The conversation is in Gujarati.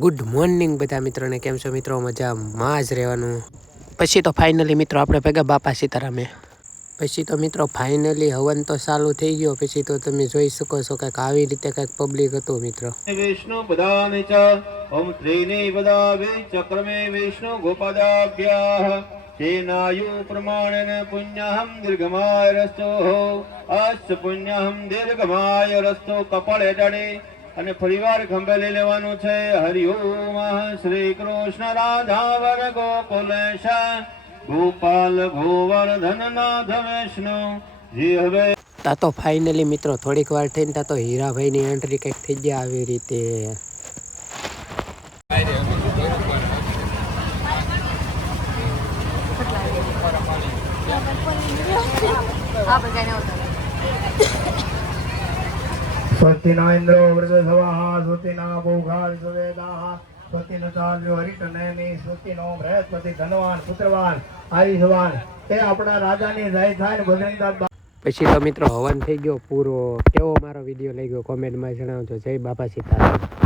ગુડ મોર્નિંગ બધા મિત્રોને, કેમ છો મિત્રો? મજામાં જ રહેવાનું. પછી તો ફાઇનલી મિત્રો આપણે ભેગા બાપા સીતારામે. પછી તો મિત્રો ફાઇનલી હવન તો ચાલુ થઈ ગયો. પછી તો તમે જોઈ શકો છો કંઈક આવી રીતે કંઈક પબ્લિક હતું મિત્રો. વિષ્ણુ બધાને ચ ઓમ ત્રીની બધાવે ચક્રમે વિષ્ણુ ગોપદાભ્યાઃ તેનાયુ પ્રમાણેન પુણ્યહમ દીર્ઘમાય રસ્તો અસ્ય પુણ્યહમ દીર્ઘમાય રસ્તો કપાળે ચડે અને ફરીવાર ખંભે લઈ લેવાનું છે. હરિ ઓમ શ્રી કૃષ્ણ રાધા વર ગોકુલેશ ગોપાલ ગોવર્ધન નાથ વિષ્ણુ જી. હવે તા તો ફાઇનલી મિત્રો થોડીક વાર થઈને તા તો હીરાભાઈની એન્ટ્રી કંઈક થઈ ગયા આવી રીતે. સ્વસ્તિના ઇન્દ્રો વૃષભસવાઃ સ્વસ્તિના પૂષા વિશ્વવેદાઃ સ્વસ્તિનો ચાર્યો હરિતનયની સ્વસ્તિનો બૃહસ્પતિ ધનવાન પુત્રવાન આયુષ્યવાન. તે આપણા રાજાની જય થાય ને બજરંગ દાસ. પછી તો મિત્રો હવન થઈ ગયો પૂરો. કેવો મારો વિડીયો લઈ ગયો કોમેન્ટમાં જણાવજો. જય બાપા સીતારામ.